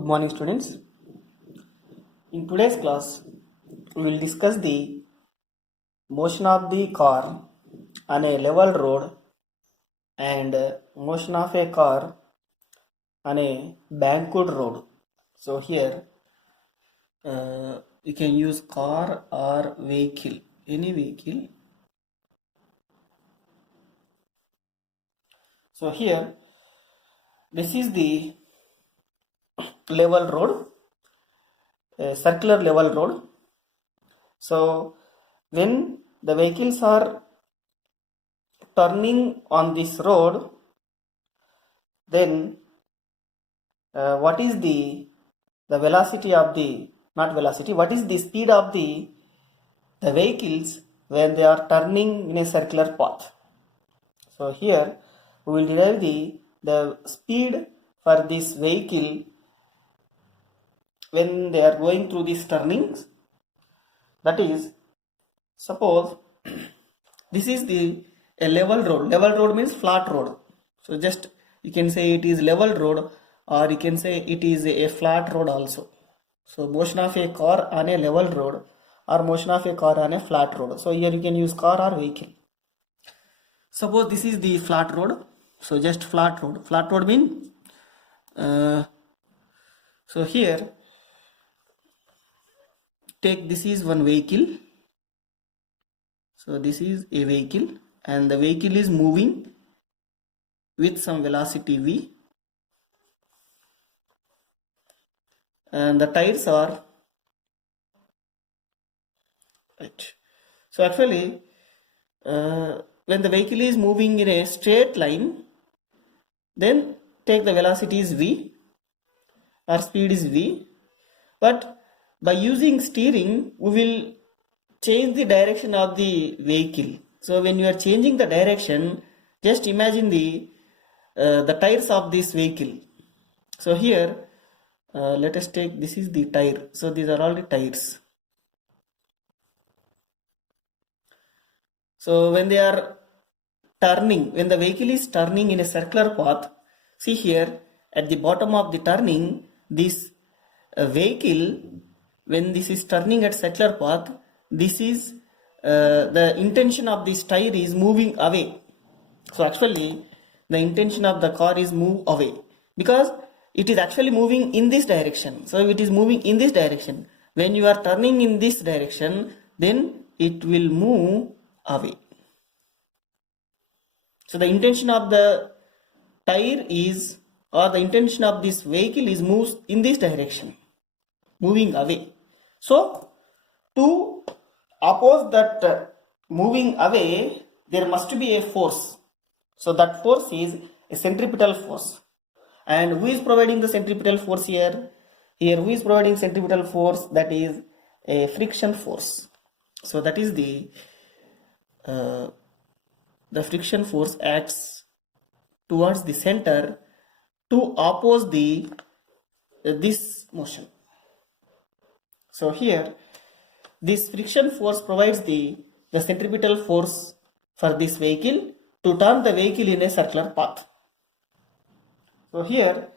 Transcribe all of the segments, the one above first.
Good morning, students. In today's class, we will discuss the motion of the car on a level road and motion of a car on a banked road. So here, you can use car or vehicle, any vehicle. So here, this is the level road, a circular level road. So when the vehicles are turning on this road, then what is the velocity of the, not velocity, what is the speed of the vehicles when they are turning in a circular path? So here we will derive the speed for this vehicle when they are going through these turnings. That is, suppose this is a level road. Level road means flat road. So just you can say it is level road, or you can say it is a flat road also. So motion of a car on a level road or motion of a car on a flat road. So here you can use car or vehicle. Suppose this is the flat road. So just flat road. Flat road means so here take this is one vehicle. So this is a vehicle and the vehicle is moving with some velocity v, and the tires are right. So actually when the vehicle is moving in a straight line, then take the velocity is v or speed is v, but by using steering we will change the direction of the vehicle. So when you are changing the direction, just imagine the tires of this vehicle. So here let us take, this is the tire. So these are all the tires. So when they are turning, when the vehicle is turning in a circular path, see here at the bottom of the turning, this vehicle, when this is turning at circular path, this is the intention of this tire is moving away. So actually the intention of the car is move away because it is actually moving in this direction. So it is moving in this direction. When you are turning in this direction, then it will move away. So the intention of the tire is, or the intention of this vehicle is moves in this direction, moving away. So to oppose that moving away, there must be a force. So that force is a centripetal force. And who is providing the centripetal force here? Here who is providing centripetal force? That is a friction force. So that is the friction force acts towards the center to oppose this motion. So here this friction force provides the centripetal force for this vehicle to turn the vehicle in a circular path. So here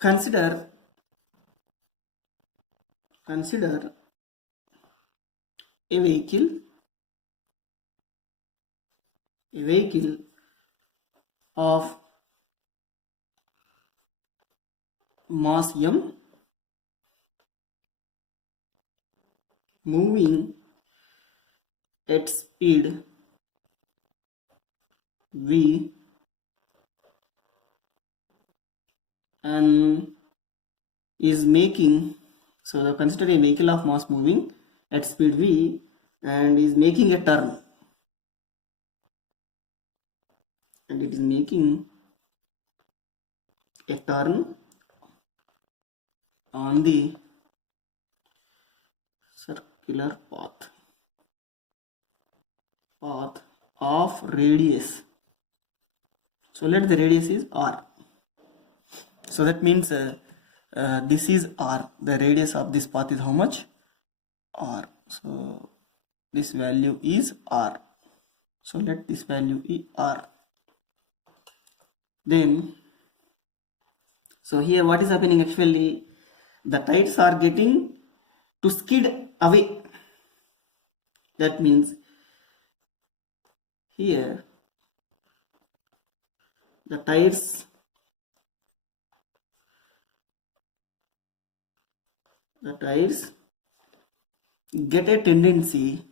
consider a vehicle of mass m moving at speed v and is making, so consider a vehicle of mass moving at speed v and is making a turn, and it is making a turn on the circular path of radius. So let the radius is r. So that means this is r. The radius of this path is how much? R. So this value is r. So let this value be r. Then so here what is happening, actually the tides are getting to skid away. That means here the tides get a tendency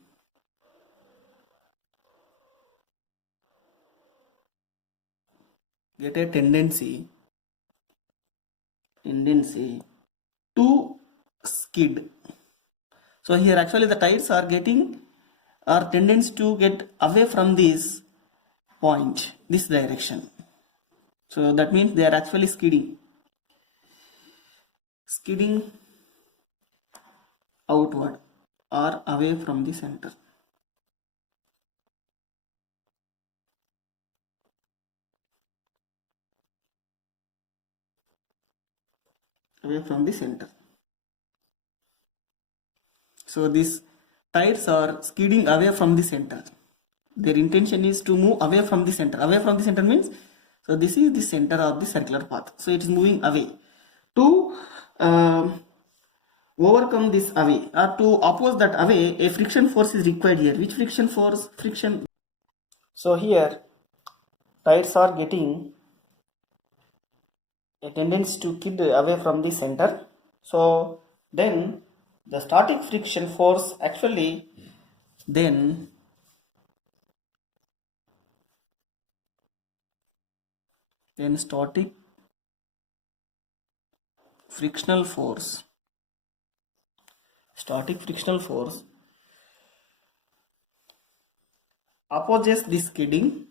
to skid. So here actually the tides are tendency to get away from this point, this direction. So that means they are actually skidding outward or away from the center. Away from the center. So these tides are skidding away from the center. Their intention is to move away from the center. Away from the center means, so this is the center of the circular path. So it is moving away. To overcome this away or to oppose that away, a friction force is required here. Which friction force? So here tides are getting a tendency to skid away from the center. So then the static friction force actually then static frictional force opposes this skidding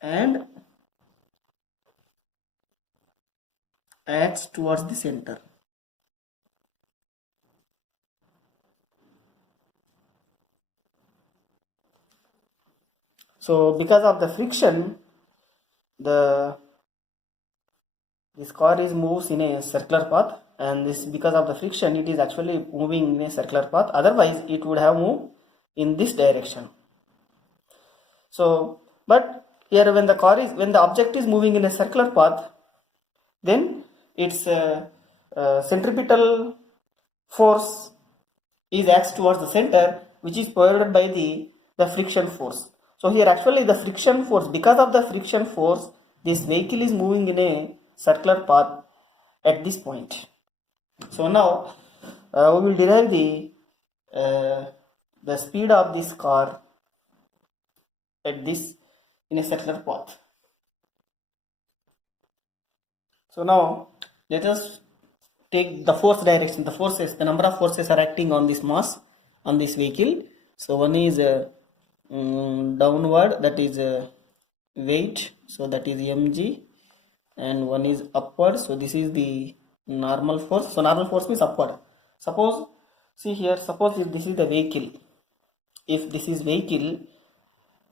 and acts towards the center. So because of the friction, this car moves in a circular path, and this because of the friction it is actually moving in a circular path. Otherwise it would have moved in this direction. So but here when the object is moving in a circular path, then its centripetal force is acts towards the center, which is provided by the friction force. So here actually the friction force, because of the friction force, this vehicle is moving in a circular path at this point. So now we will derive the speed of this car at this in a circular path. So now let us take the force direction. The number of forces are acting on this mass, on this vehicle. So one is downward, that is weight, so that is mg, and one is upward, so this is the normal force. So normal force means upward. Suppose if this is the vehicle,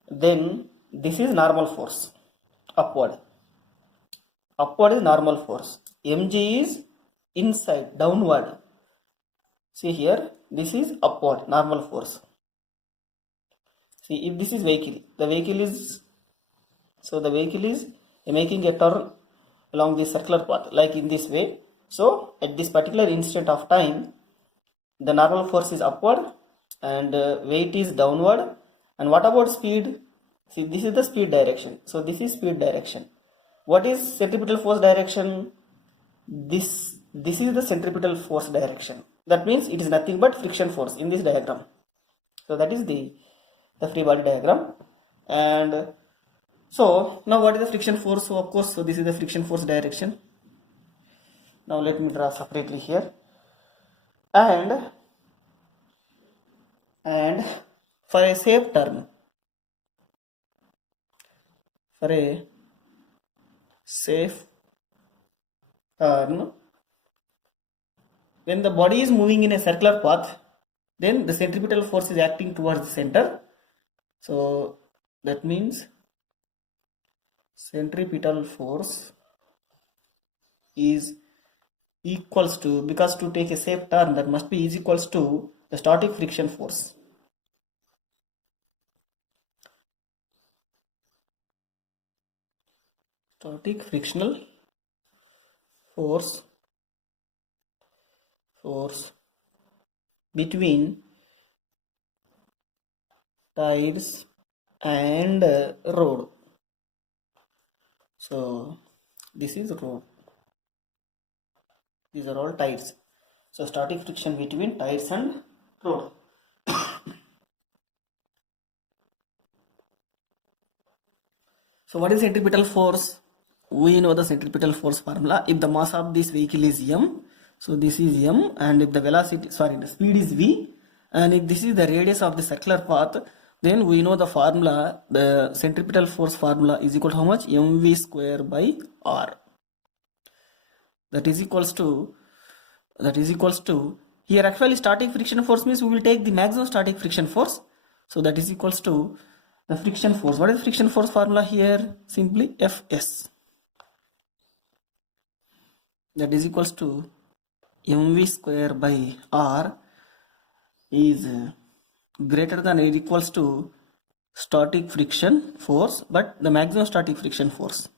then this is normal force, upward is normal force. mg is inside, downward. See here, this is upward, normal force. See, if this is vehicle, the vehicle is making a turn along this circular path like in this way. So at this particular instant of time, the normal force is upward and weight is downward. And what about speed? See, this is the speed direction. So this is speed direction. What is centripetal force direction? This is the centripetal force direction. That means it is nothing but friction force in this diagram. So that is the free body diagram. And so now what is the friction force? So of course, so this is the friction force direction. Now let me draw separately here. And for a safe turn, when the body is moving in a circular path, then the centripetal force is acting towards the center. So that means centripetal force is equals to, because to take a safe turn, that must be is equals to the static friction force. Static frictional force between tires and road. So this is road, these are all tires. So static friction between tires and road. So what is centripetal force? We know the centripetal force formula. If the mass of this vehicle is m, so this is m, and if the the speed is v, and if this is the radius of the circular path, then we know the formula, the centripetal force formula is equal to how much? mv square by r. That is equals to here actually static friction force means we will take the maximum static friction force. So that is equals to the friction force. What is the friction force formula here? Simply Fs. That is equals to mv square by r is greater than or equals to static friction force, but the maximum static friction force.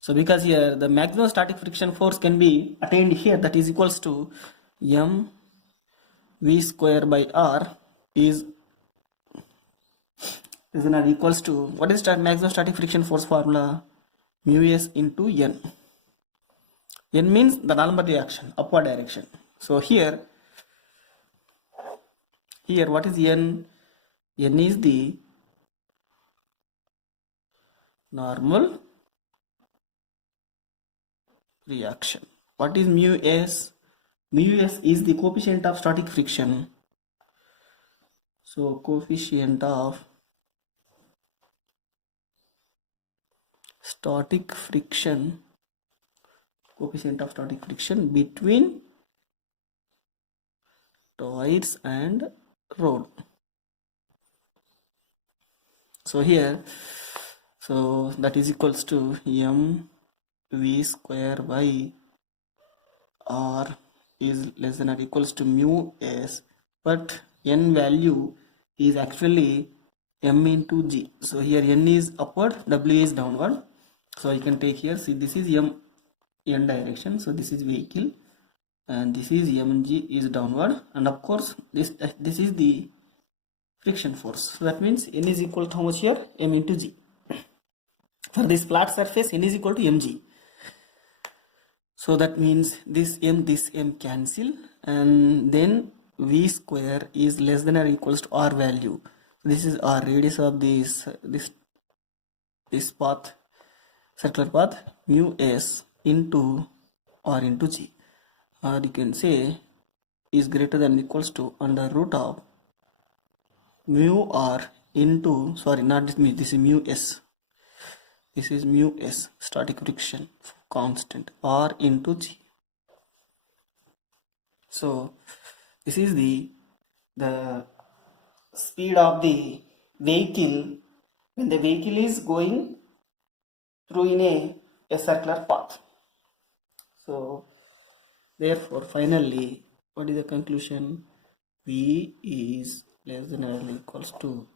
So because here the maximum static friction force can be attained here, that is equals to mv square by r is not equals to, what is maximum static friction force formula? Mu s into n. N means the normal reaction, upward direction. So here what is n? N is the normal reaction. What is mu s? Mu s is the coefficient of static friction. So coefficient of static friction between tires and road. So here, so that is equals to mv square by r is less than or equals to mu s, but n value is actually m into g. So here n is upward, w is downward. So you can take here, see this is n direction, so this is vehicle, and this is mg is downward, and of course this is the friction force. So that means n is equal to how much here? M into g. For this flat surface, n is equal to mg. So that means this m cancel, and then v square is less than or equals to r value. This is r, radius of this path, circular path, mu s into r into g, or you can say is greater than or equals to under root of mu r into, sorry, not this mu, this is mu s. This is mu s, static friction constant, r into g. So this is the speed of the vehicle when the vehicle is going through in a circular path. So therefore finally what is the conclusion? V is less than or equals to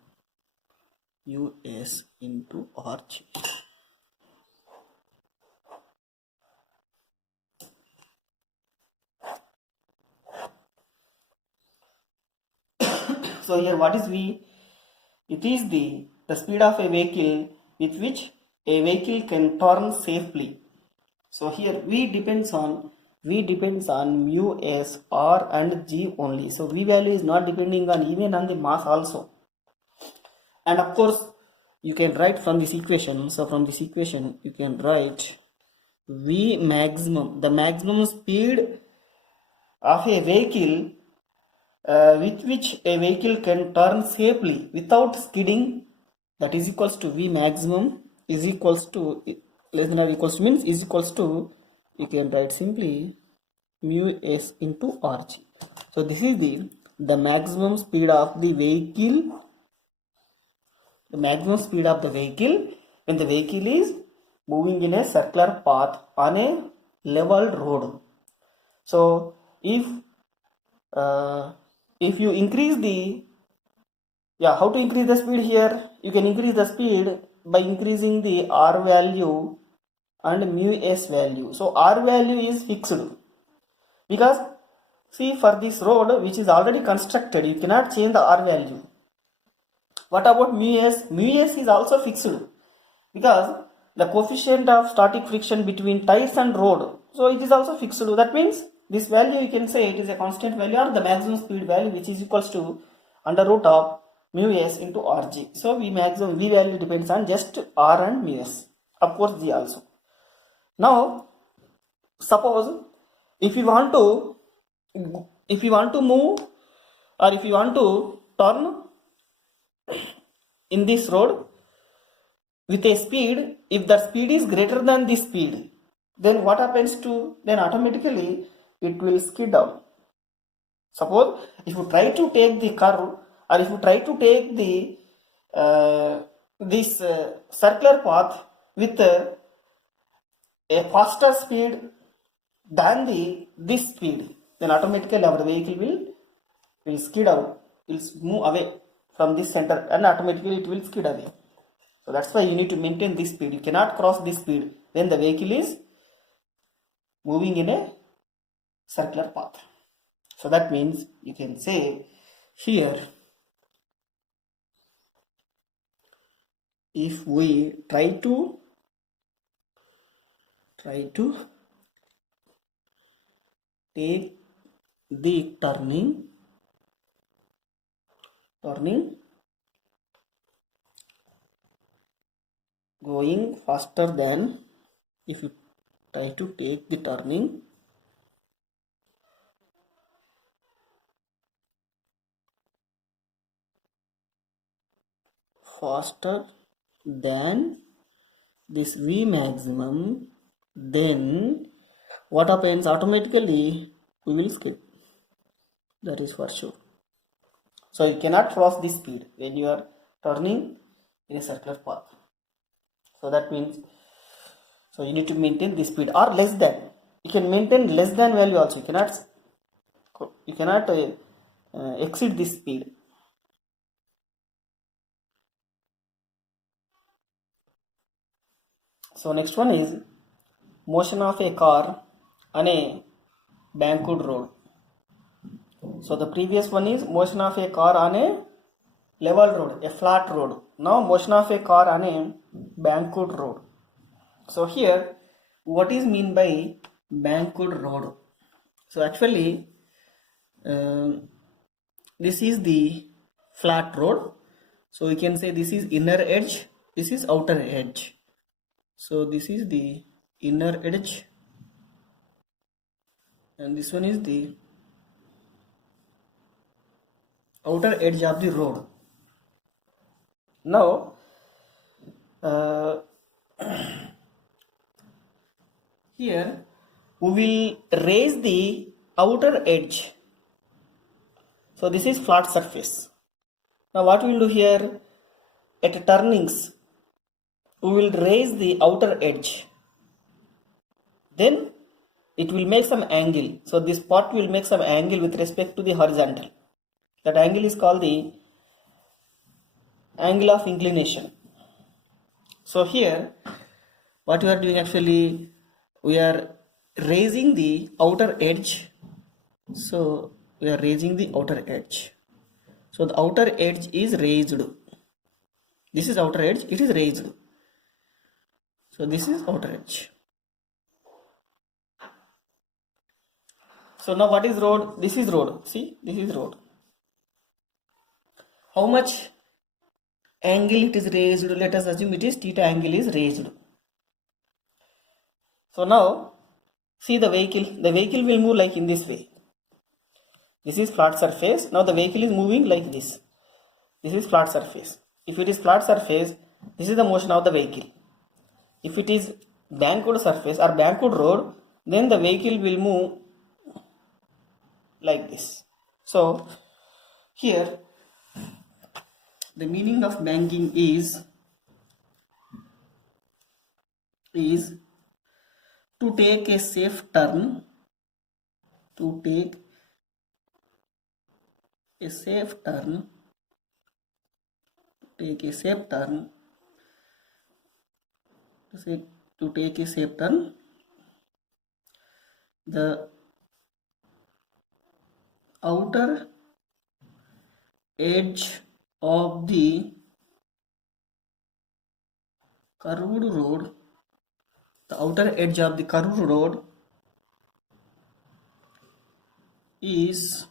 mu s into rg. So here what is V? It is the speed of a vehicle with which a vehicle can turn safely. So here V depends on mu s, r and g only. So V value is not depending on even on the mass also. And of course you can write from this equation. So from this equation you can write V maximum, the maximum speed of a vehicle with which a vehicle can turn safely without skidding, that is equals to V maximum is equals to, less than or equals to means is equals to, you can write simply mu s into rg. So this is the maximum speed of the vehicle, when the vehicle is moving in a circular path on a level road. So if you increase the, how to increase the speed here? You can increase the speed by increasing the R value and mu s value. So R value is fixed because see, for this road which is already constructed, you cannot change the R value. What about mu s? Mu s is also fixed because the coefficient of static friction between tires and road, so it is also fixed. That means this value, you can say it is a constant value or the maximum speed value, which is equals to under root of mu s into rg. So v value depends on just r and mu s, of course g also. Now suppose if you want to move, or if you want to turn in this road with a speed, if the speed is greater than this speed, then what happens to, then automatically it will skid down. Suppose if you try to take the curve, or if you try to take the this circular path with a faster speed than this speed, then automatically our vehicle will skid out, will move away from this center, and automatically it will skid away. So that's why you need to maintain this speed. You cannot cross this speed when the vehicle is moving in a circular path. So that means you can say here, if we try to take the turning going faster than, if you try to take the turning faster than this V maximum, then what happens? Automatically we will skid. That is for sure. So you cannot cross this speed when you are turning in a circular path. So that means, so you need to maintain this speed or less than. You can maintain less than value also. You cannot exceed this speed. So next one is motion of a car on a banked road. So the previous one is motion of a car on a level road, a flat road. Now motion of a car on a banked road. So here, what is mean by banked road? So actually, this is the flat road. So we can say this is inner edge, this is outer edge. So this is the inner edge, and this one is the outer edge of the road. Now here we will raise the outer edge. So this is flat surface. Now what we will do here, at turnings we will raise the outer edge, then it will make some angle. So this part will make some angle with respect to the horizontal. That angle is called the angle of inclination. So here what we are doing, actually we are raising the outer edge. So we are raising the outer edge. So the outer edge is raised. This is outer edge, it is raised. So this is outer edge. So now what is road? This is road. See, this is road. How much angle it is raised? Let us assume it is theta angle is raised. So now see the vehicle. The vehicle will move like in this way. This is flat surface. Now the vehicle is moving like this. This is flat surface. If it is flat surface, this is the motion of the vehicle. If it is banked surface or banked road, then the vehicle will move like this. So here the meaning of banking is to take a safe turn, to take a safe turn, take a safe turn, to take a safe turn, the outer edge of the curved road, the outer edge of the curved road is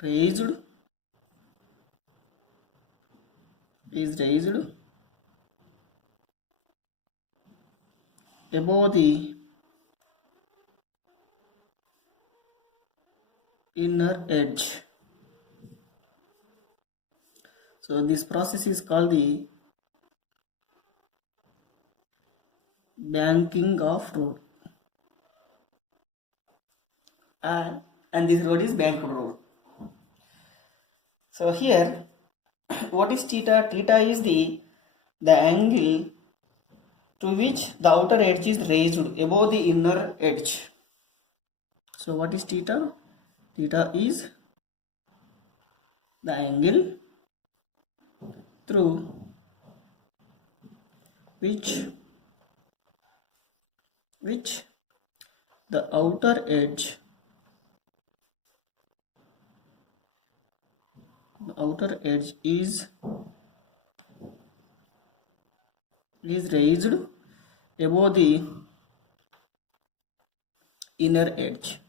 raised, above the inner edge. So this process is called the banking of road, and this road is banked road. So here, what is theta? Theta is the angle to which the outer edge is raised above the inner edge. So what is theta? Theta is the angle through which the outer edge is raised above the inner edge.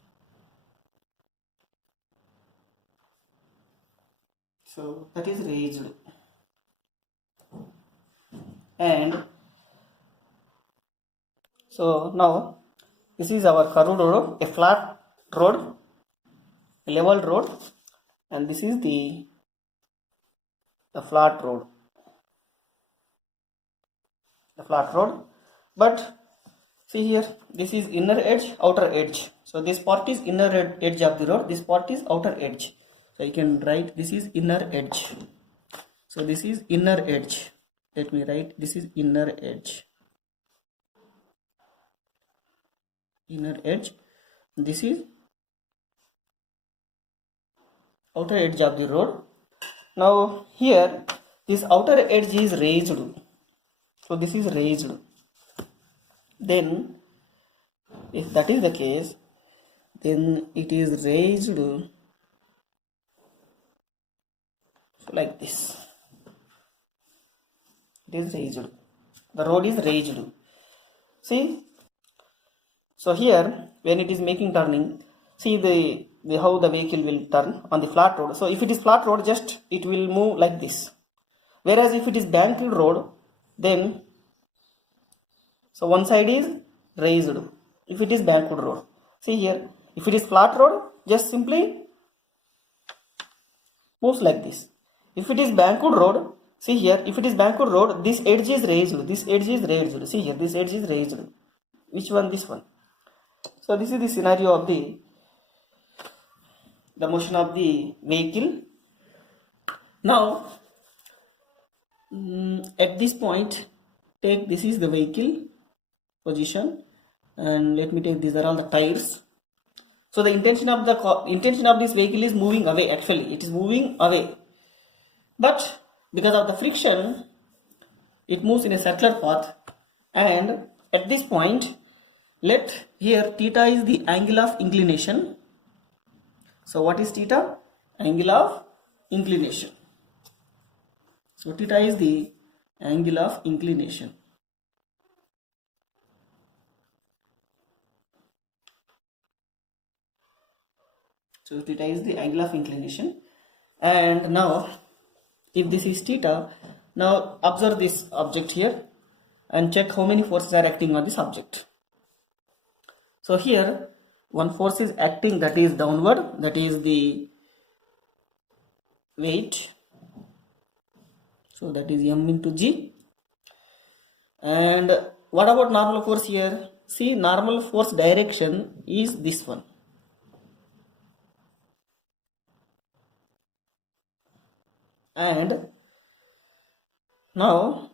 So that is raised, and so now this is our curved road, a flat road, a level road, and this is the flat road, but see here, this is inner edge, outer edge. So this part is inner edge of the road, this part is outer edge. So you can write this is inner edge. So this is inner edge. Let me write this is inner edge. Inner edge. This is outer edge of the road. Now here this outer edge is raised. So this is raised. Then if that is the case, then it is raised like this. It is raised. The road is raised. See, so here when it is making turning, see the how the vehicle will turn on the flat road. So if it is flat road, just it will move like this. Whereas if it is banked road, then so one side is raised. If it is banked road, see here, if it is flat road, just simply moves like this. If it is banked road, see here, if it is banked road, this edge is raised. This edge is raised. See here, this edge is raised. Which one? This one. So this is the scenario of the motion of the vehicle. Now at this point, take this is the vehicle position, and let me take these are all the tires. So the intention of this vehicle is moving away. Actually, it is moving away, but because of the friction, it moves in a circular path. And at this point, let here theta is the angle of inclination. So what is theta? Angle of inclination. So theta is the angle of inclination. So theta is the angle of inclination. And now if this is theta, now observe this object here and check how many forces are acting on this object. So here one force is acting, that is downward, that is the weight. So that is m into g. And what about normal force here? See, normal force direction is this one. And now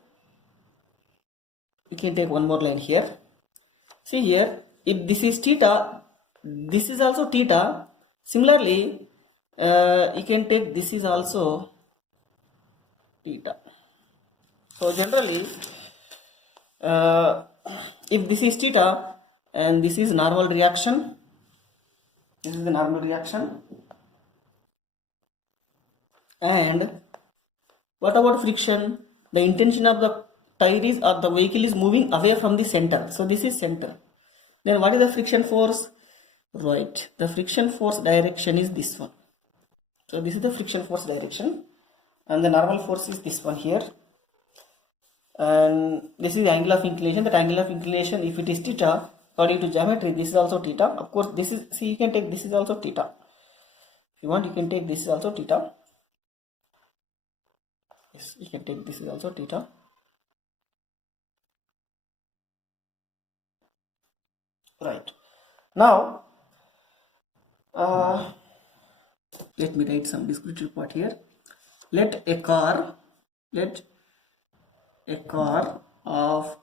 you can take one more line here. See here, if this is theta, this is also theta. Similarly, you can take this is also theta. So generally, if this is theta and this is normal reaction, this is the normal reaction. And what about friction? The intention of the tire is or the vehicle is moving away from the center. So this is center. Then what is the friction force? Right. The friction force direction is this one. So this is the friction force direction. And the normal force is this one here. And this is the angle of inclination. That angle of inclination, if it is theta, according to geometry, this is also theta. Of course, this is, see, you can take this is also theta. If you want, you can take this is also theta. Yes, you can take this is also theta. Right. Now, let me write some descriptive part here. Let a car of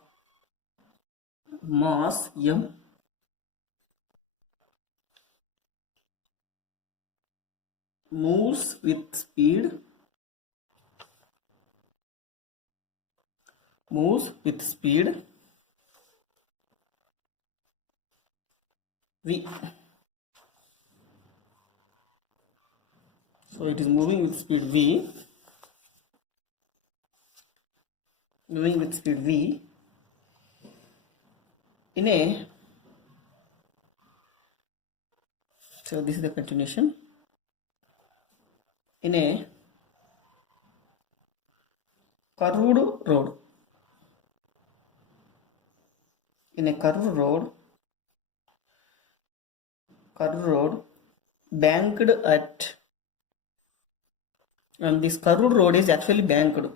mass m moves with speed v. So it is moving with speed v. Moving with speed v in a, so this is the continuation, in a curved road, banked at, and this curved road is actually banked.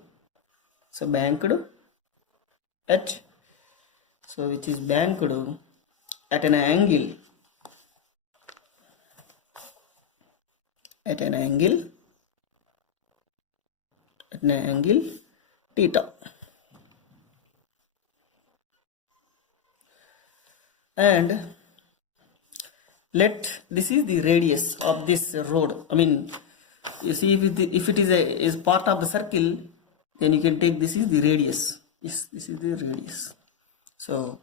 So banked at, so which is banked at an angle, theta. And let, this is the radius of this road. I mean, you see, if it is part of the circle, then you can take this is the radius. Yes, this is the radius. So,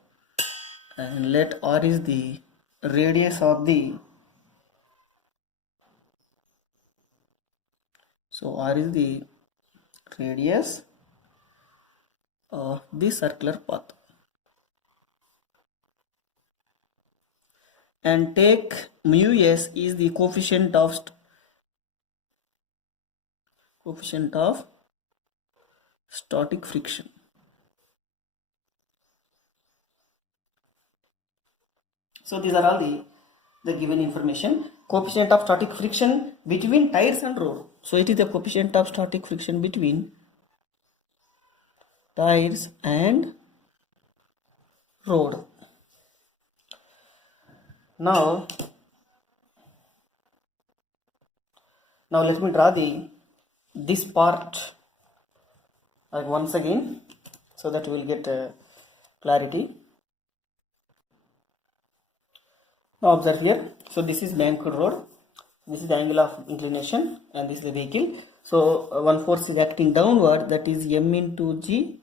and let r is the radius of the, so r is the radius of the circular path. And take mu s is the coefficient of static friction. So these are all the given information. Coefficient of static friction between tires and road. So it is the coefficient of static friction between tires and road. Now let me draw this part once again, so that we will get clarity. Now observe here. So this is banked road. This is the angle of inclination, and this is the vehicle. So one force is acting downward, that is m into g,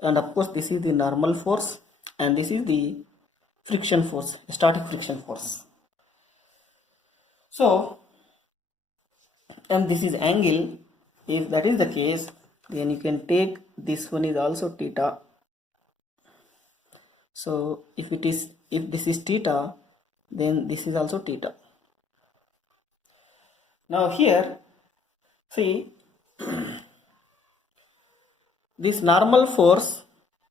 and of course this is the normal force, and this is the friction force, static friction force. So, and this is angle. If that is the case, then you can take this one is also theta. So if this is theta, then this is also theta. Now here, see, this normal force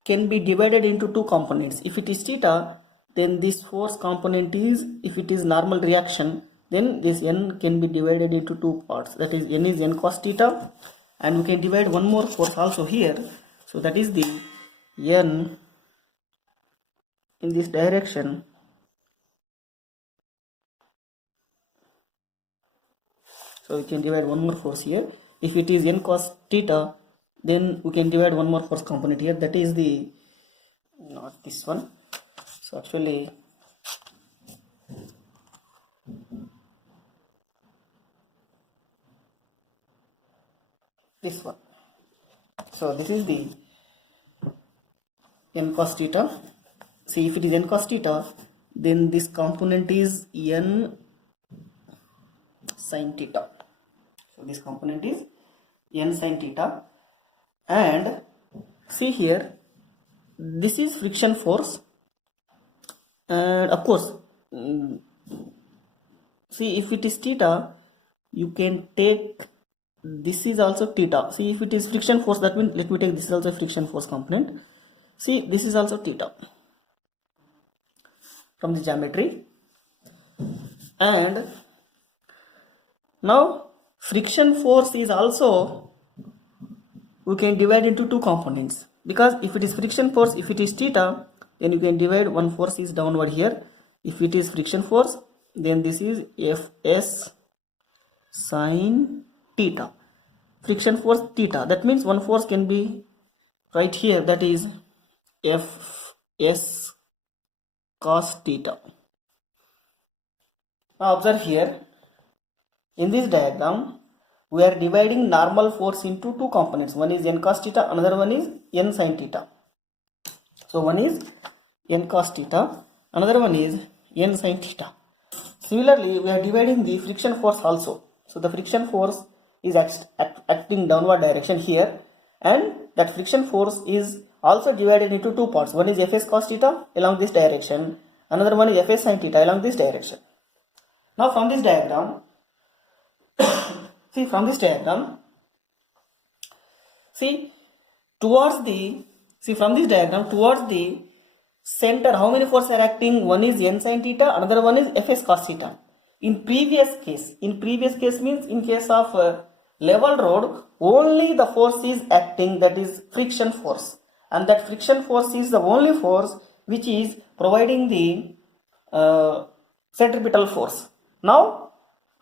can be divided into two components. If it is theta, then this force component is, if it is normal reaction, then this n can be divided into two parts. That is, n is n cos theta, and we can divide one more force also here. So that is the n in this direction. So we can divide one more force here. If it is n cos theta, then we can divide one more force component here. That is the not this one. So actually this one. So this is the n cos theta. See, if it is n cos theta, then this component is n sin theta. So this component is n sin theta, and see here, this is friction force, and of course, see, if it is theta, you can take this is also theta. See, if it is friction force, that means let me take this is also friction force component. See, this is also theta from the geometry, and now friction force is also, we can divide into two components, because if it is friction force, if it is theta, then you can divide one force is downward here. If it is friction force, then this is Fs sin theta, friction force theta. That means one force can be right here, that is Fs cos theta. Now observe here, in this diagram we are dividing normal force into two components. One is n cos theta, another one is n sin theta. So one is n cos theta, another one is n sin theta. Similarly, we are dividing the friction force also. So the friction force is acting downward direction here, and that friction force is also divided into two parts. One is Fs cos theta along this direction, another one is Fs sin theta along this direction. Now from this diagram, see, from this diagram, see, towards the, see, from this diagram towards the center, how many forces are acting? One is n sin theta, another one is Fs cos theta. In previous case means in case of level road, only the force is acting, that is friction force, and that friction force is the only force which is providing the centripetal force. Now,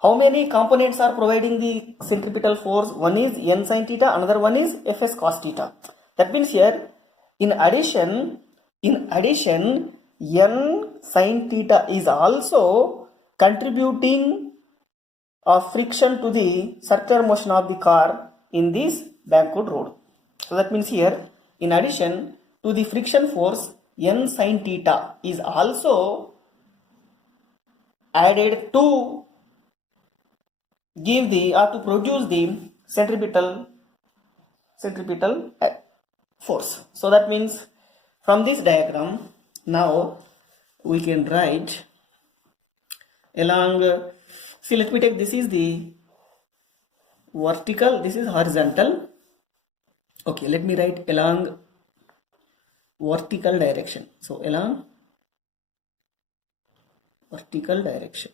how many components are providing the centripetal force? One is n sin theta, another one is Fs cos theta. That means here, in addition, n sin theta is also contributing of friction to the circular motion of the car in this backward road. So that means here, in addition to the friction force, n sin theta is also added to give the, or to produce the centripetal force. So that means from this diagram, now we can write along, see, let me take, this is the vertical, this is horizontal. Okay, let me write along vertical direction. So along vertical direction,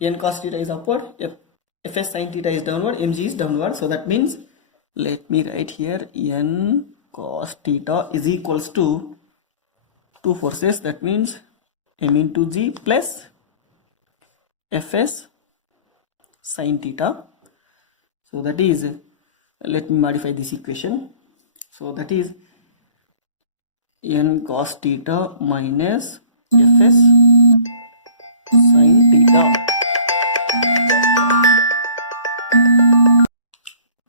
n cos theta is upward, Fs sin theta is downward, mg is downward. So that means, let me write here, n cos theta is equals to two forces, that means m into g plus Fs sin theta. So that is, let me modify this equation. So that is n cos theta minus Fs sin theta.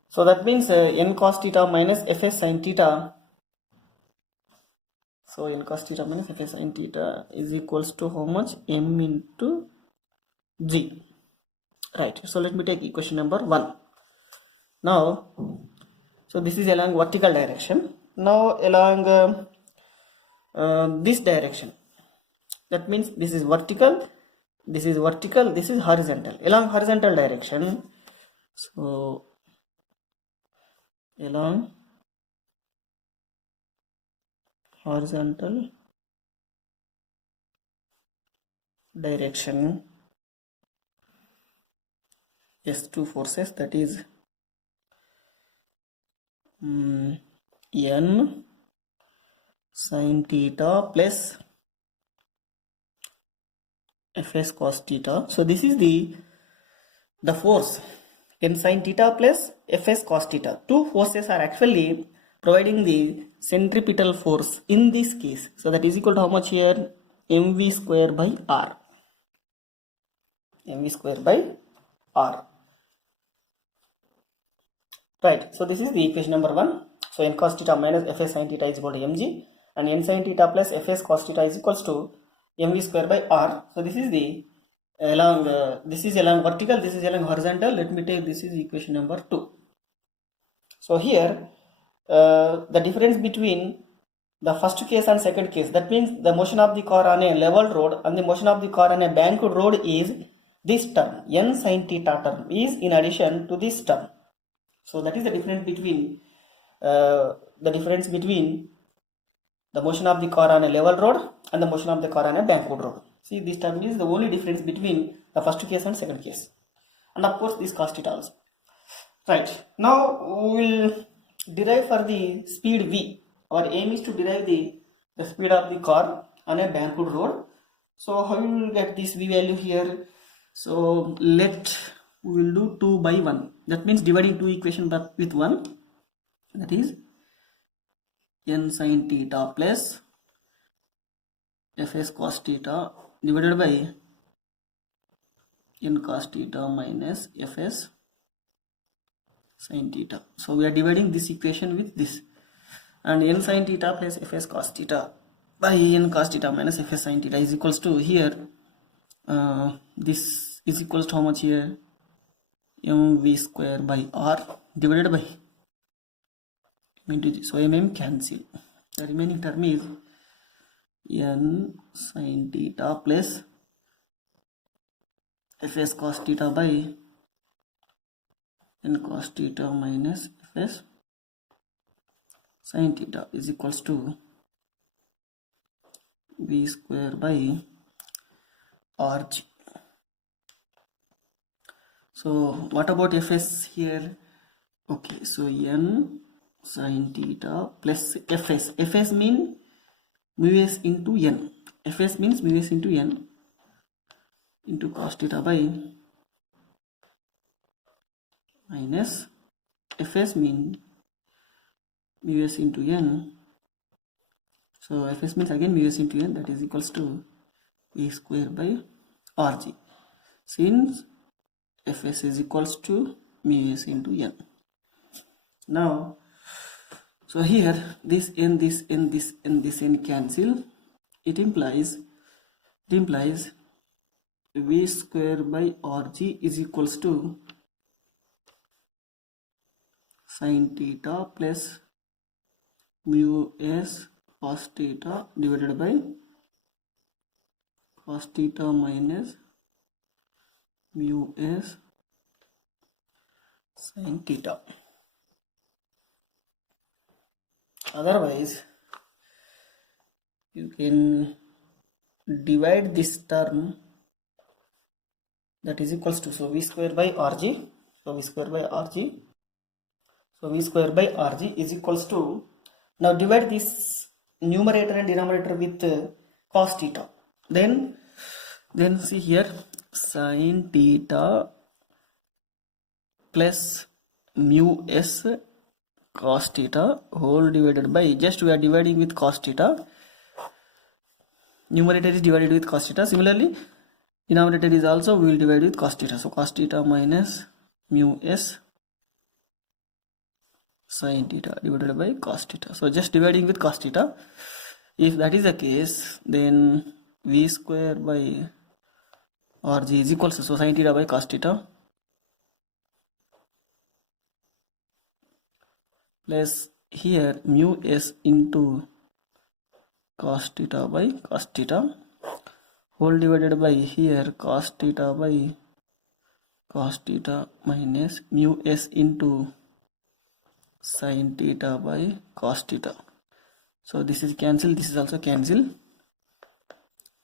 So that means n cos theta minus Fs sin theta. So n cos theta minus Fs sin theta is equals to how much? M into G. Right. So let me take equation number 1. Now, so this is along vertical direction. Now along this direction. That means this is vertical, this is horizontal. Along horizontal direction. So along horizontal direction, yes, two forces, that is n sin theta plus Fs cos theta. So this is the force n sin theta plus fs cos theta. Two forces are actually providing the centripetal force in this case. So that is equal to how much here? mv square by r. mv square by r. Right. So this is the equation number 1. So n cos theta minus fs sin theta is equal to mg, and n sin theta plus fs cos theta is equals to mv square by r. So this is the this is along vertical, this is along horizontal. Let me take this is equation number 2. So here the difference between the first case and second case, that means the motion of the car on a level road and the motion of the car on a banked road, is this term n sin theta term is in addition to this term. So that is the difference between the motion of the car on a level road and the motion of the car on a banked road. See, this term is the only difference between the first case and second case, and of course this cos theta also. Right. Now we will derive for the speed v. Our aim is to derive the speed of the car on a banked road. So how we will get this v value here? So we will do 2 by 1. That means dividing two equations with 1. That is n sin theta plus fs cos theta divided by n cos theta minus fs sin theta. So we are dividing this equation with this, and n sin theta plus fs cos theta by n cos theta minus fs sin theta is equals to here this is equals to how much here? mv square by r divided by into this. So mm cancel. The remaining term is n sin theta plus fs cos theta by n cos theta minus fs sin theta is equals to v square by rg. So what about fs here? Okay, so n sin theta plus fs means mu s into n. Fs means mu s into n into cos theta by minus fs means mu s into n. So fs means again mu s into n, that is equals to v square by rg, since fs is equals to mu s into n. Now so here this n, this n, this n, this n cancel. It implies v square by rg is equals to sin theta plus mu s cos theta divided by cos theta minus mu s sin theta. Otherwise you can divide this term, that is equals to, so v square by rg, so v square by rg is equals to, now divide this numerator and denominator with cos theta, then see here sin theta plus mu s cos theta whole divided by, just we are dividing with cos theta, numerator is divided with cos theta, similarly denominator is also we will divide with cos theta. So cos theta minus mu s sin theta divided by cos theta. So just dividing with cos theta. If that is the case, then v square by rg is equals to, so sin theta by cos theta plus here mu s into cos theta by cos theta whole divided by here cos theta by cos theta minus mu s into sin theta by cos theta. So this is cancel, this is also cancel.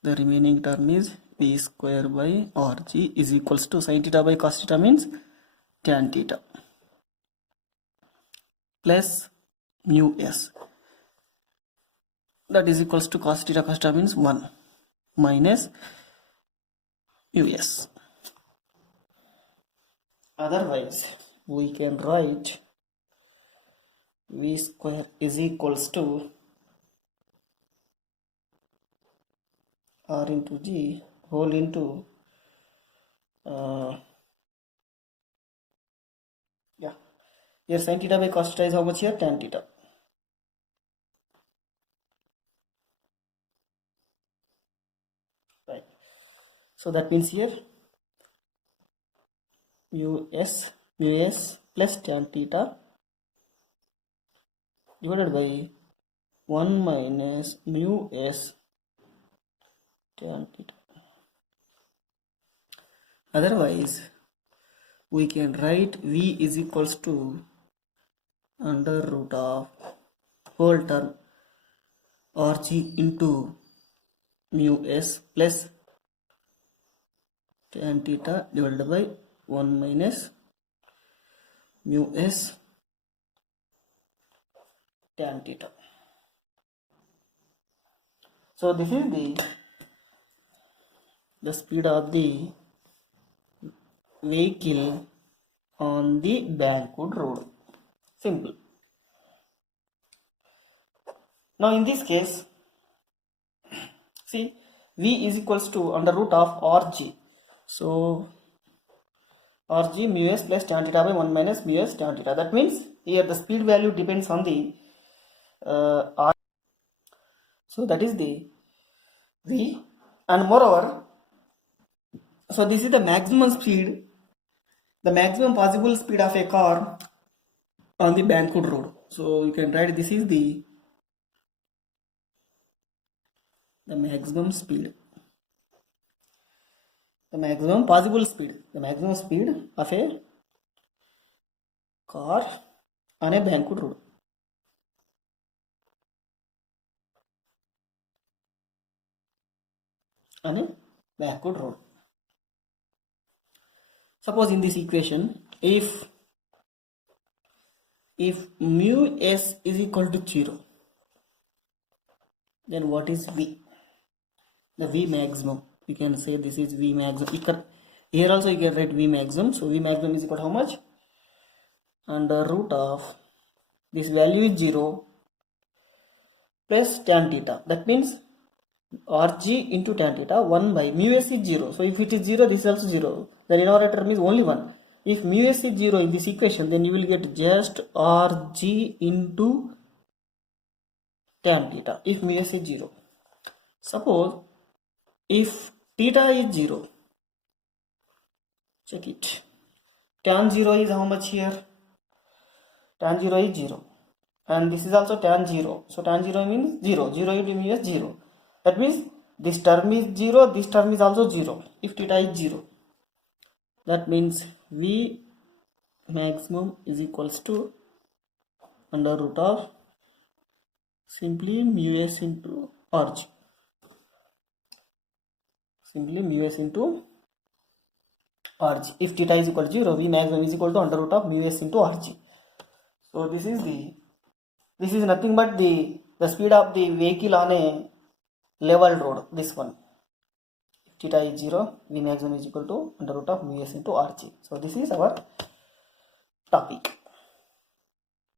The remaining term is v square by rg is equals to sin theta by cos theta means tan theta plus mu s, that is equals to cos theta means 1 minus mu s. Otherwise, we can write v square is equals to r into g whole into here sin theta by cos theta is how much here? Tan theta. Right. So that means here mu s plus tan theta divided by 1 minus mu s tan theta. Otherwise, we can write v is equals to under root of whole term rg into mu s plus tan theta divided by 1 minus mu s tan theta. So this is the speed of the vehicle on the Bankwood road. Simple. Now in this case, see, v is equals to under root of rg. So rg mu s plus tan theta by 1 minus mu s tan theta. That means here the speed value depends on the r. So that is the v, and moreover, so this is the maximum speed, the maximum possible speed of a car on the Bankwood road. So you can write this is the maximum speed, the maximum possible speed, the maximum speed of a car on a Bankwood road. On a Bankwood road. Suppose in this equation, if mu s is equal to 0, then what is v? The v maximum. You can say this is v maximum. Here also you can write v maximum. So v maximum is equal to how much? Under root of this value is 0 plus tan theta. That means rg into tan theta 1 by mu s is 0. So if it is 0, this is also 0. The denominator term is only 1. If mu s is 0 in this equation, then you will get just rg into tan theta if mu s is 0. Suppose if theta is 0, check it. Tan 0 is how much here? Tan 0 is 0. And this is also tan 0. So tan 0 means 0. 0 into mu s 0. That means this term is 0, this term is also 0 if theta is 0. That means v maximum is equals to under root of simply mu s into rg. Simply mu s into rg. If theta is equal to 0, v maximum is equal to under root of mu s into rg. So this is nothing but the speed of the vehicle on a level road, this one. If theta is 0, v maximum is equal to under root of mu s into rg. So this is our topic.